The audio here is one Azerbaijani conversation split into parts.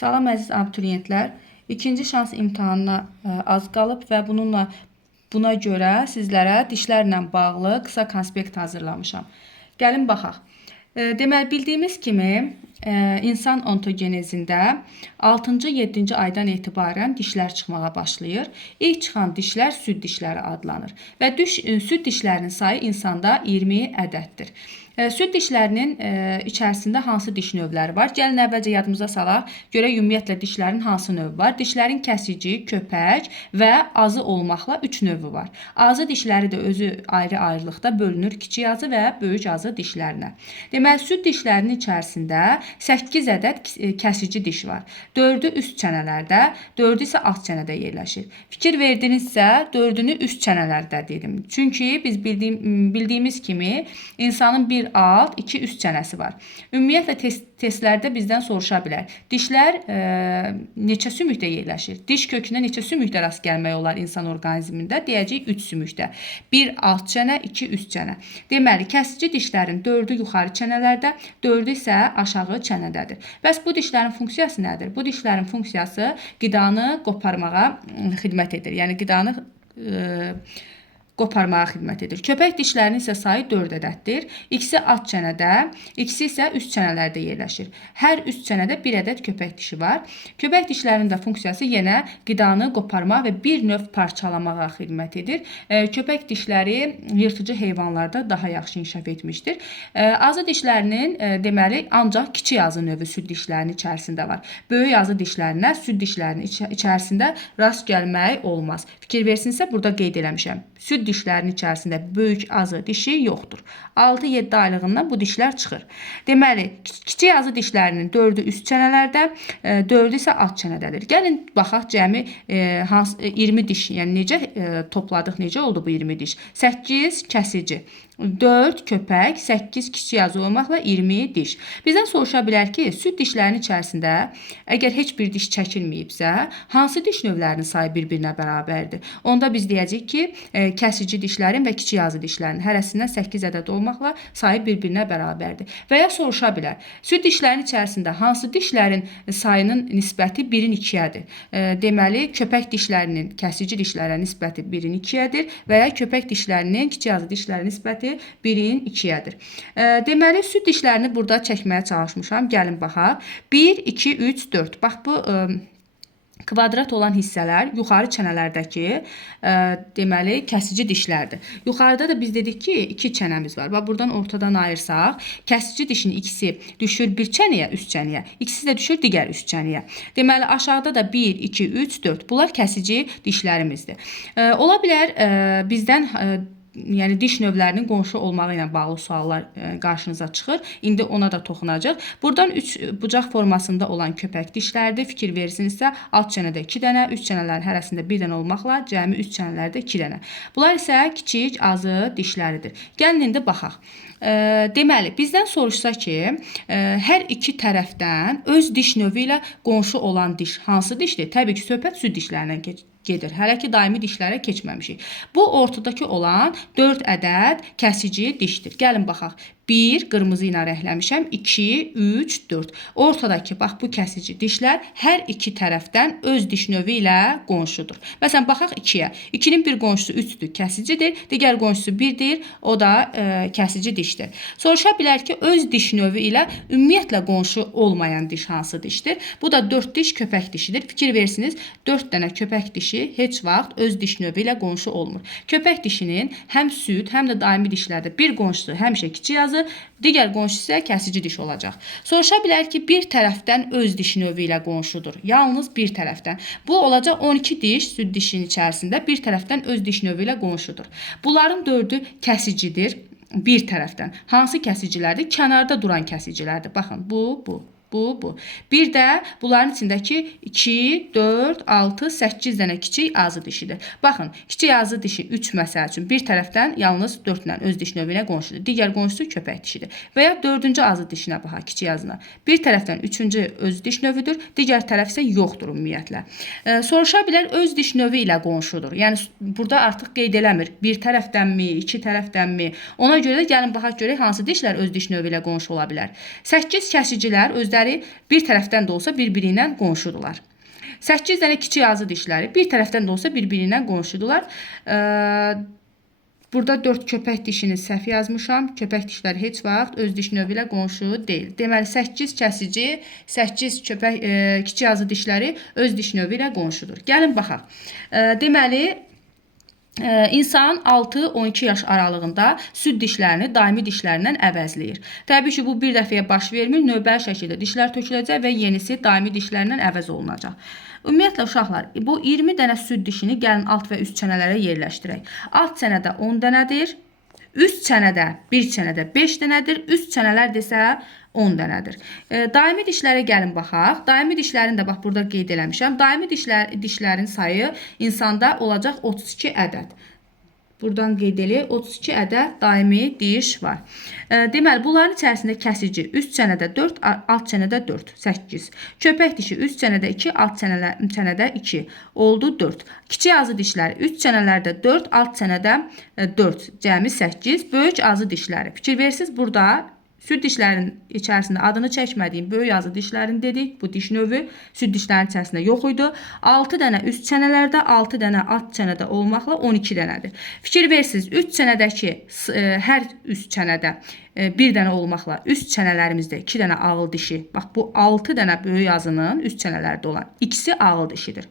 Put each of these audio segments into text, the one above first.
Salam əziz abituriyentlər. İkinci şans imtahanına az qalıb və buna görə sizlərə dişlərlə bağlı qısa konspekt hazırlamışam. Gəlin baxaq. Deməli, bildiyimiz kimi insan ontogenezində 6-cı, 7-ci aydan etibarən dişlər çıxmağa başlayır. İlk çıxan dişlər süd dişləri adlanır və süd dişlərinin sayı insanda 20 ədəddir. Süd dişlərinin içərisində hansı diş növləri var? Gəlin əvvəlcə yadımıza salaq. Görək ümumiyyətlə dişlərin hansı növü var? Dişlərin kəsici, köpək və azı olmaqla 3 növü var. Azı dişləri də özü ayrı-ayrılıqda bölünür kiçik azı və böyük azı dişlərinə. Deməli, süd dişlərinin içərisində 8 ədəd kəsici diş var. 4-ü üst çənələrdə, 4-ü isə alt çənədə yerləşir. Fikir verdinizsə, 4-ünü üst çənələrdə dedim. Çünki biz bildiyimiz kimi insanın bir alt, 2 üst çənəsi var. Ümumiyyətlə testlərdə bizdən soruşa bilər. Dişlər neçə sümükdə yerləşir? Diş kökünə neçə sümükdə rast gəlmək olar insan orqanizmində? Deyəcəyik 3 sümükdə. 1 alt çənə, 2 üst çənə. Deməli, kəsici dişlərin 4-ü yuxarı çənələrdə, 4-ü isə aşağı çənədədir. Bəs bu dişlərin funksiyası nədir? Bu dişlərin funksiyası qidanı qoparmağa xidmət edir. Yəni qidanı qoparmağa xidmət edir. Köpək dişlərinin isə sayı 4 ədəddir. İkisi alt çənədə, ikisi isə üst çənələrdə yerləşir. Hər üst çənədə 1 ədəd köpək dişi var. Köpək dişlərinin də funksiyası yenə qidanı qoparmaq və bir növ parçalamağa xidmət edir. Köpək dişləri yırtıcı heyvanlarda daha yaxşı inkişaf etmişdir. Azı dişlərinin deməli ancaq kiçik azı növü süd dişlərinin içərisində var. Böyük azı dişlərinə süd dişlərinin içərisində rast gəlmək olmaz. Fikir versinizsə burada qeyd eləmişəm. Süd dişlərinin içərisində böyük azı dişi yoxdur. 6-7 aylığından bu dişlər çıxır. Deməli, kiçik azı dişlərinin 4-ü üst çənələrdə, 4-ü isə alt çənədədir. Gəlin baxaq cəmi 20 diş, yəni necə topladıq, necə oldu bu 20 diş? 8 kəsici, 4 köpək, 8 kiçik azı olmaqla 20 diş. Bizdən soruşa bilər ki, süd dişlərinin içərisində əgər heç bir diş çəkilməyibsə, hansı diş növlərinin sayı bir-birinə bərabərdir? Onda biz deyəcəyik ki, kəsici dişlərin və kiçik azı dişlərin hərəsindən 8 ədəd olmaqla sayı bir-birinə bərabərdir. Və ya soruşa bilər, süd dişlərinin içərisində hansı dişlərin sayının nisbəti 1-in 2-yədir? Deməli, köpək dişlərinin kəsici dişlərə nisbəti 1-in 2-yədir və ya köpək dişlərinin kiçik azı dişlərə nisbəti 1-in 2-yədir. Deməli, süd dişlərini burada çəkməyə çalışmışam. Gəlin baxaq. 1, 2, 3, 4. Bax, bu kvadrat olan hissələr yuxarı çənələrdəki deməli kəsici dişlərdir. Yuxarıda da biz dedik ki, 2 çənəmiz var. Bax, buradan ortadan ayırsaq, kəsici dişin ikisi düşür bir çənəyə, üst çənəyə. İkisi də düşür digər üst çənəyə. Deməli, aşağıda da 1, 2, 3, 4. Bunlar kəsici dişlərimizdir. Ola bilər bizdən yəni diş növlərinin qonşu olmağı ilə bağlı suallar qarşınıza çıxır. İndi ona da toxunacaq. Buradan 3 bucaq formasında olan köpək dişlərdir. Fikir versinizsə, alt çənədə 2 dənə, üst çənələrin hərəsində 1 dənə olmaqla cəmi üst çənələrdə 2 dənə. Bunlar isə kiçik azı dişləridir. Gəlin indi baxaq. Deməli, bizdən soruşsa ki, hər iki tərəfdən öz diş növü ilə qonşu olan diş hansı dişdir? Təbii ki, söhbət süd dişlərindən gedir. Hələ ki, daimi dişlərə keçməmişik. Bu, ortadakı olan 4 ədəd kəsici dişdir. Gəlin baxaq. 1, qırmızı ilə rəhləmişəm. 2, 3, 4. Ortadakı, bax, bu kəsici dişlər hər iki tərəfdən öz diş növü ilə qonşudur. Məsələn, baxaq 2-yə. 2-nin bir qonşusu 3-dür, kəsicidir. Digər qonşusu 1-dir, o da kəsici dişdir. Soruşa bilər ki, öz diş növü ilə ümumiyyətlə qonşu olmayan diş hansı dişdir? Bu da 4 diş köpək dişidir. Fikir versiniz, 4 dənə köpək dişi heç vaxt öz diş növü ilə qonşu olmur. Köpək dişinin həm süd, həm də daimi dişlərdə bir qonşusu həmişə kiçik azı, digər qonşusu isə kəsici diş olacaq. Soruşa bilər ki, bir tərəfdən öz diş növü ilə qonşudur. Yalnız bir tərəfdən. Bu olacaq 12 diş süd dişinin içərisində bir tərəfdən öz diş növü ilə qonşudur. Bunların 4-ü kəsicidir bir tərəfdən. Hansı kəsicilərdir? Kənarda duran kəsicilərdir. Baxın, bu. Bir də bunların içindəki 2, 4, 6, 8 dənə kiçik azı dişidir. Baxın, kiçik azı dişi 3 məsəl üçün bir tərəfdən yalnız 4 ilə öz diş növü ilə qonşudur. Digər qonşusu köpək dişidir. Və ya 4-cü azı dişinə baxaq, kiçik azına. Bir tərəfdən 3-cü öz diş növüdür, digər tərəf isə yoxdur ümumiyyətlə. Soruşa bilər öz diş növü ilə qonşudur. Yəni burada artıq qeyd eləmir. Bir tərəfdənmi, iki tərəfdənmi? Ona görə də gəlin baxaq görək hansı dişlər öz diş növü ilə qonşu ola bilər. 8 kəsicilər özləri dişləri bir tərəfdən də olsa bir-biri ilə qonşudurlar. 8 dənə kiçik yazı dişləri bir tərəfdən də olsa bir-biri ilə qonşudurlar. Burada 4 köpək dişini səhv yazmışam. Köpək dişləri heç vaxt öz diş növü ilə qonşu deyil. Deməli 8 kəsici, 8 kiçik yazı dişləri öz diş növü ilə qonşudur. Gəlin baxaq. Deməli İnsan 6-12 yaş aralığında süd dişlərini daimi dişlərindən əvəzləyir. Təbii ki, bu bir dəfəyə baş vermir. Növbəli şəkildə dişlər töküləcək və yenisi daimi dişlərindən əvəz olunacaq. Ümumiyyətlə uşaqlar, bu 20 dənə süd dişini gəlin alt və üst çənələrə yerləşdirək. Alt çənədə 10 dənədir, üst çənədə 1 çənədə 5 dənədir, üst çənələr desə 10 dənədir. Daimi dişlərə gəlin baxaq. Daimi dişlərini də bax burada qeyd eləmişəm. Daimi dişlərin sayı insanda olacaq 32 ədəd. Buradan qeyd eləyək, 32 ədəd daimi diş var. Deməli, bunların içərisində kəsici üst çənədə 4, alt çənədə 4, 8. Köpək dişi üst çənədə 2, alt çənədə 2. Oldu 4. Kiçik azı dişləri üst çənələrdə 4, alt çənədə 4. Cəmi 8. Böyük azı dişləri. Fikir versiniz, burada süd dişlərin içərisində adını çəkmədiyim böyük yazı dişlərini dedik. Bu diş növü süd dişlərin içərisində yox idi. 6 dənə üst çənələrdə, 6 dənə alt çənədə olmaqla 12 dənədir. Fikir versiniz, üst çənədəki hər üst çənədə bir dənə olmaqla üst çənələrimizdə 2 dənə ağıl dişi. Bax, bu 6 dənə böyük yazının üst çənələrdə olan ikisi ağıl dişidir.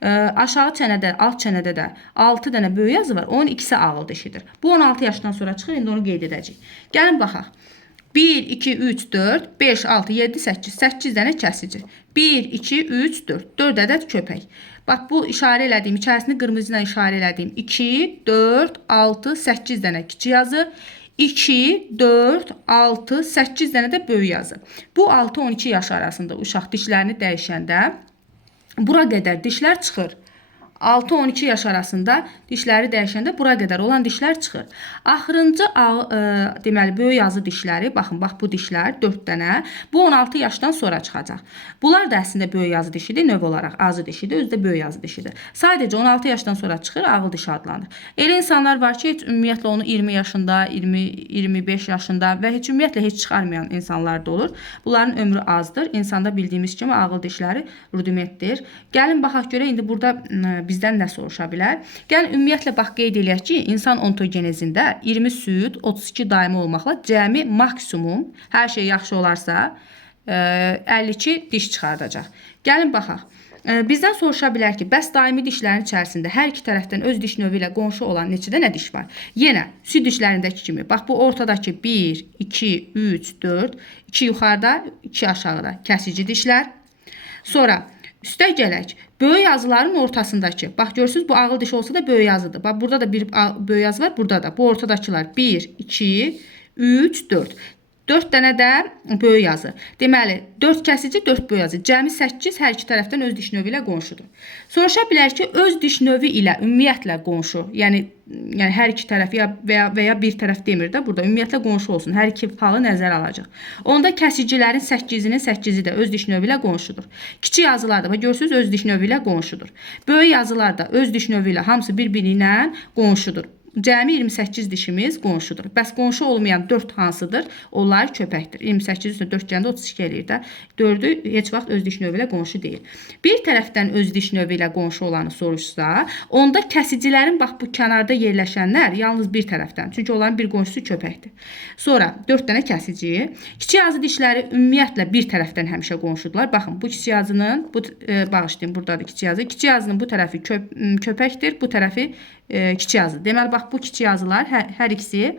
Aşağı çənədə, alt çənədə də 6 dənə böyük yazı var. Onun ikisi ağıl dişidir. Bu 16 yaşdan sonra çıxır. İndi onu qeyd edəcəyik. Gəlin baxaq. 1, 2, 3, 4, 5, 6, 7, 8. 8 dənə kəsici. 1, 2, 3, 4. 4 ədəd köpək. Bax, bu işarə elədiyim, içərisini qırmızı ilə işarə elədiyim 2, 4, 6, 8 dənə kiçik yazı. 2, 4, 6, 8 dənə də böyük yazı. Bu 6-12 yaş arasında uşaq dişlərini dəyişəndə bura qədər dişlər çıxır. 6-12 yaş arasında dişləri dəyişəndə bura qədər olan dişlər çıxır. Axırıncı deməli böyük yazı dişləri, baxın, bax bu dişlər 4 dənə, bu 16 yaşdan sonra çıxacaq. Bunlar da əslində böyük yazı dişidir, növ olaraq azı dişidir, özü də böyük yazı dişidir. Sadəcə 16 yaşdan sonra çıxır, ağıl dişi adlanır. Elə insanlar var ki, heç ümumiyyətlə onu 20 yaşında, 20-25 yaşında və heç ümumiyyətlə heç çıxarmayan insanlar da olur. Bunların ömrü azdır. İnsanda bildiyimiz kimi ağıl dişləri rudimentdir. Gəlin baxaq görə indi burada bizdən nə soruşa bilər? Gəlin ümumiyyətlə bax qeyd eləyək ki, insan ontogenezində 20 süd, 32 daimi olmaqla cəmi maksimum hər şey yaxşı olarsa 52 diş çıxardacaq. Gəlin baxaq. Bizdən soruşa bilər ki, bəs daimi dişlərin içərisində hər iki tərəfdən öz diş növü ilə qonşu olan neçə dənə diş var? Yenə süd dişlərindəki kimi. Bax bu ortadakı 1, 2, 3, 4, 2 yuxarıda, 2 aşağıda kəsici dişlər. Sonra üstə gələk. Böyük yazıların ortasındakı. Bax görürsünüz, bu ağıl dişi olsa da böyük yazıdır. Bax burada da bir böyük yazı var, burada da. Bu ortadakılar 1, 2, 3, 4. 4 dənə də böyük yazı. Deməli, 4 kəsici, 4 böyük yazı. Cəmi 8 hər iki tərəfdən öz diş növü ilə qonşudur. Soruşa bilər ki, öz diş növü ilə ümumiyyətlə qonşu, yəni hər iki tərəf və ya bir tərəf demir də burada, ümumiyyətlə qonşu olsun. Hər iki halı nəzərə alacaq. Onda kəsicilərin 8-nin 8-i də öz diş növü ilə qonşudur. Kiçik yazılar da, görürsünüz, öz diş növü ilə qonşudur. Böyük yazılar da öz diş növü ilə hamısı bir-biri ilə qonşudur. Cəmi 28 dişimiz qonşudur. Bəs qonşu olmayan 4 hansıdır? Onlar köpəkdir. 28 üstə 4 gəndə 32 eləyir də. 4-ü heç vaxt öz diş növü ilə qonşu deyil. Bir tərəfdən öz diş növü ilə qonşu olanı soruşsa, onda kəsicilərin bax bu kənarda yerləşənlər yalnız bir tərəfdən. Çünki onların bir qonşusu köpəkdir. Sonra 4 dənə kəsici. Kiçik yazı dişləri ümumiyyətlə bir tərəfdən həmişə qonşudurlar. Baxın, bu kiçik yazının, bağışlayın, buradadır kiçik yazı. Kiçik yazının bu tərəfi köpəkdir, bu tərəfi kiçik yazı. Deməli, bax, bu kiçik yazılar hər ikisi,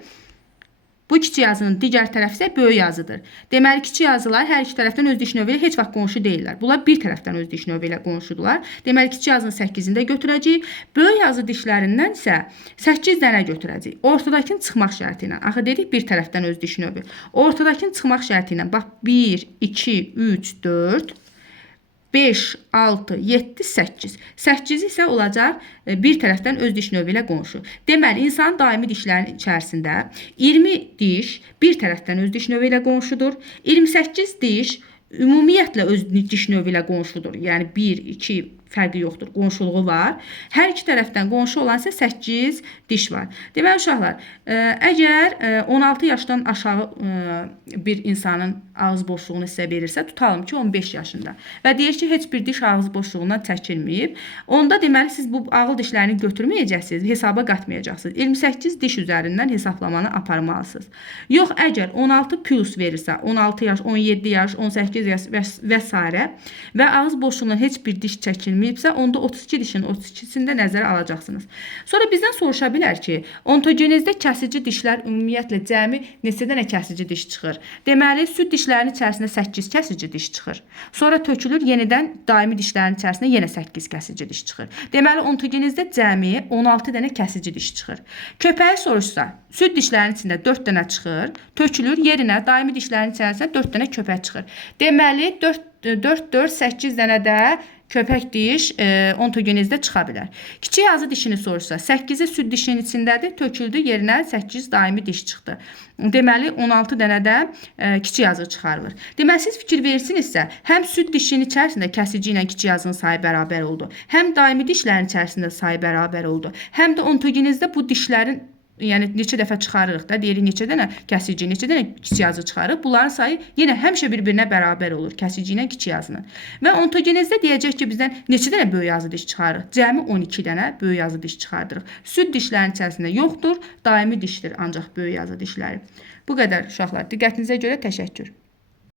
bu kiçik yazının digər tərəfi isə böyük yazıdır. Deməli, kiçik yazılar hər iki tərəfdən öz diş növü ilə heç vaxt qonşu deyirlər. Bunlar bir tərəfdən öz diş növü ilə qonşudurlar. Deməli, kiçik yazının 8-ini də götürəcəyik. Böyük yazı dişlərindən isə 8 dənə götürəcəyik. Ortadakını çıxmaq şərti ilə. Axı dedik bir tərəfdən öz diş növü. Ortadakını çıxmaq şərti ilə. Bax, 1, 2, 3, 4, 5, 6, 7, 8. 8 isə olacaq bir tərəfdən öz diş növü ilə qonşu. Deməli, insan daimi dişlərin içərisində 20 diş bir tərəfdən öz diş növü ilə qonşudur. 28 diş ümumiyyətlə öz diş növü ilə qonşudur. Yəni 1, 2 fərqi yoxdur, qonşuluğu var. Hər iki tərəfdən qonşu olan isə 8 diş var. Deməli uşaqlar, əgər 16 yaşdan aşağı bir insanın ağız boşluğunu sizə verirsə, tutalım ki 15 yaşında və deyir ki heç bir diş ağız boşluğundan çəkilməyib. Onda deməli siz bu ağıl dişlərini götürməyəcəksiniz, hesaba qatmayacaqsınız. 28 diş üzərindən hesablamanı aparmalısınız. Yox, əgər 16 plus verirsə, 16 yaş, 17 yaş, 18 yaş və s. və ağız boşluğundan heç bir diş çəkilməyibsə, onda 32 dişin 32-sini də nəzərə alacaqsınız. Sonra bizdən soruşa bilər ki, ontogenezdə kəsici dişlər ümumiyyətlə cəmi neçə dənə kəsici diş çıxır? Deməli, süd dişlərinin içərisində 8 kəsici diş çıxır. Sonra tökülür, yenidən daimi dişlərin içərisində yenə 8 kəsici diş çıxır. Deməli, ontogenezdə cəmi 16 dənə kəsici diş çıxır. Köpəyi soruşsa, süd dişlərinin içində 4 dənə çıxır, tökülür, yerinə daimi dişlərin içərisində 4 dənə köpək çıxır. Deməli, 4-8 dənə də köpək diş ontogenezdə çıxa bilər. Kiçik yazı dişini soruşsa, 8-i süd dişinin içindədir, töküldü, yerinə 8 daimi diş çıxdı. Deməli, 16 dənə də kiçik yazı çıxarılır. Deməli, siz fikir verirsinizsə, həm süd dişinin içərisində kəsici ilə kiçik yazının sayı bərabər oldu, həm daimi dişlərin içərisində sayı bərabər oldu, həm də ontogenezdə bu dişlərin yəni neçə dəfə çıxarırıq da, deyirik neçə dənə kəsici, neçə dənə kiçik yazı çıxarırıq. Bunların sayı yenə həmişə bir-birinə bərabər olur, kəsici ilə kiçik yazının. Və ontogenezdə deyəcək ki, bizdən neçə dənə böyük yazı diş çıxarırıq? Cəmi 12 dənə böyük yazı diş çıxardırıq. Süd dişlərin içərisində yoxdur, daimi dişdir ancaq böyük yazı dişləri. Bu qədər uşaqlar. Diqqətinizə görə təşəkkür.